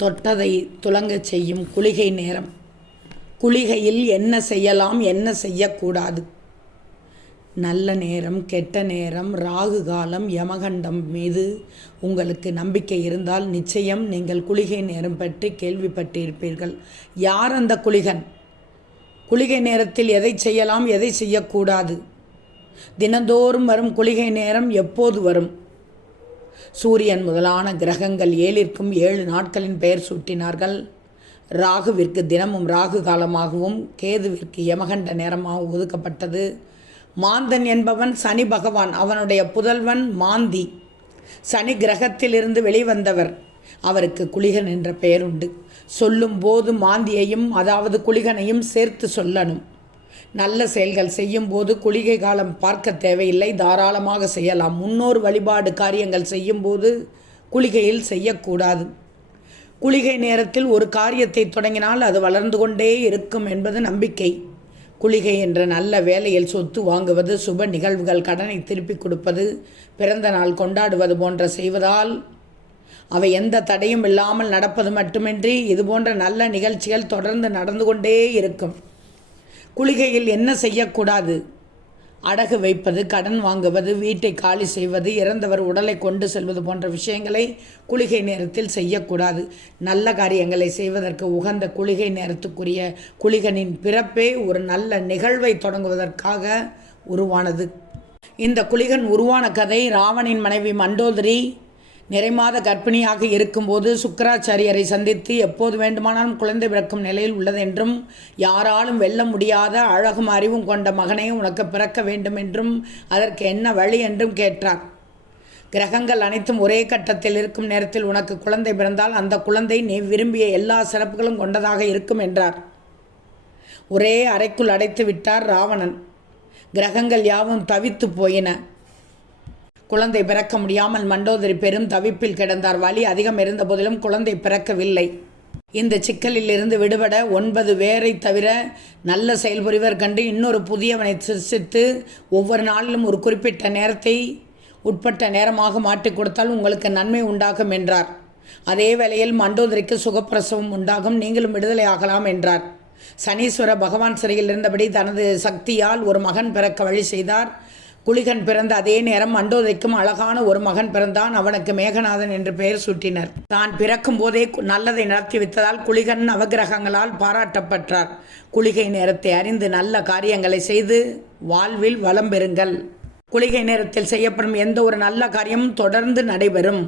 தொட்டதை துலங்கச் செய்யும் குளிகை நேரம். குளிகையில் என்ன செய்யலாம், என்ன செய்யக்கூடாது? நல்ல நேரம், கெட்ட நேரம், ராகு காலம், யமகண்டம் மீது உங்களுக்கு நம்பிக்கை இருந்தால் நிச்சயம் நீங்கள் குளிகை நேரம் பற்றி கேள்விப்பட்டிருப்பீர்கள். யார் அந்த குளிகன்? குளிகை நேரத்தில் எதை செய்யலாம், எதை செய்யக்கூடாது? தினந்தோறும் வரும் குளிகை நேரம் எப்போது வரும்? சூரியன் முதலான கிரகங்கள் 7ற்கும் 7 நாட்களின் பெயர் சூட்டினார்கள். ராகுவிற்கு தினமும் ராகு காலமாகவும் கேதுவிற்கு யமகண்ட நேரமாகவும் ஒதுக்கப்பட்டது. மாந்தன் என்பவன் சனி பகவான், அவனுடைய புதல்வன் மாந்தி. சனி கிரகத்திலிருந்து வெளிவந்தவர். அவருக்கு குளிகன் என்ற பெயர் உண்டு. சொல்லும்போது மாந்தியையும் அதாவது குளிகனையும் சேர்த்து சொல்லணும். நல்ல செயல்கள் செய்யும்போது குளிகை காலம் பார்க்க தேவையில்லை, தாராளமாக செய்யலாம். முன்னோர் வழிபாடு காரியங்கள் செய்யும்போது குளிகையில் செய்யக்கூடாது. குளிகை நேரத்தில் ஒரு காரியத்தை தொடங்கினால் அது வளர்ந்து கொண்டே இருக்கும் என்பது நம்பிக்கை. குளிகை என்ற நல்ல வேலையில் சொத்து வாங்குவது, சுப நிகழ்வுகள், கடனை திருப்பிக் கொடுப்பது, பிறந்த நாள் கொண்டாடுவது போன்ற செய்வதால் அவை எந்த தடையும் இல்லாமல் நடப்பது மட்டுமின்றி இதுபோன்ற நல்ல நிகழ்ச்சிகள் தொடர்ந்து நடந்து கொண்டே இருக்கும். குளிகையில் என்ன செய்யக்கூடாது? அடகு வைப்பது, கடன் வாங்குவது, வீட்டை காலி செய்வது, இறந்தவர் உடலை கொண்டு செல்வது போன்ற விஷயங்களை குளிகை நேரத்தில் செய்யக்கூடாது. நல்ல காரியங்களை செய்வதற்கு உகந்த குளிகை நேரத்துக்குரிய குளிகனின் பிறப்பே ஒரு நல்ல நிகழ்வை தொடங்குவதற்காக உருவானது. இந்த குளிகன் உருவான கதை ராவணின் மனைவி மண்டோதரி நிறைமாத கர்ப்பிணியாக இருக்கும்போது சுக்கராச்சாரியரை சந்தித்து எப்போது வேண்டுமானாலும் குழந்தை பிறக்கும் நிலையில் உள்ளதென்றும், யாராலும் வெல்ல முடியாத அழகும் அறிவும் கொண்ட மகனே உனக்கு பிறக்க வேண்டும் என்றும், அதற்கு என்ன வழி என்றும் கேட்டார். கிரகங்கள் அனைத்தும் ஒரே கட்டத்தில் இருக்கும் நேரத்தில் உனக்கு குழந்தை பிறந்தால் அந்த குழந்தை நீ விரும்பிய எல்லா சிறப்புகளும் கொண்டதாக இருக்கும் என்றார். ஒரே அறைக்குள் அடைத்து விட்டார் ராவணன். கிரகங்கள் யாவும் தவித்து போயின. குழந்தை பிறக்க முடியாமல் மண்டோதரி பெரும் தவிப்பில் கிடந்தார். வலி அதிகம் இருந்த போதிலும் குழந்தை பிறக்கவில்லை. இந்த சிக்கலில் இருந்து விடுபட 9 பேரை தவிர நல்ல செயல்புரிவர் கண்டு இன்னொரு புதியவனை சிருஷ்டித்து ஒவ்வொரு நாளிலும் ஒரு குறிப்பிட்ட நேரத்தை உட்பட்ட நேரமாக மாற்றிக் கொடுத்தால் உங்களுக்கு நன்மை உண்டாகும் என்றார். அதே வேளையில் மண்டோதரிக்கு சுகப்பிரசவம் உண்டாகும், நீங்களும் விடுதலை ஆகலாம் என்றார். சனீஸ்வர பகவான் சிறையில் இருந்தபடி தனது சக்தியால் ஒரு மகன் பிறக்க வழி செய்தார். குளிகன் பிறந்த அதே நேரம் மண்டோதரிக்கும் அழகான ஒரு மகன் பிறந்தான். அவனுக்கு மேகநாதன் என்று பெயர் சூட்டினர். தான் பிறக்கும் போதே நல்லதை நடத்தி வைத்ததால் குளிகன் நவகிரகங்களால் பாராட்டப்பட்டார். குளிகை நேரத்தை அறிந்து நல்ல காரியங்களை செய்து வாழ்வில் வளம் பெறுங்கள். குளிகை நேரத்தில் செய்யப்படும் எந்த ஒரு நல்ல காரியமும் தொடர்ந்து நடைபெறும்.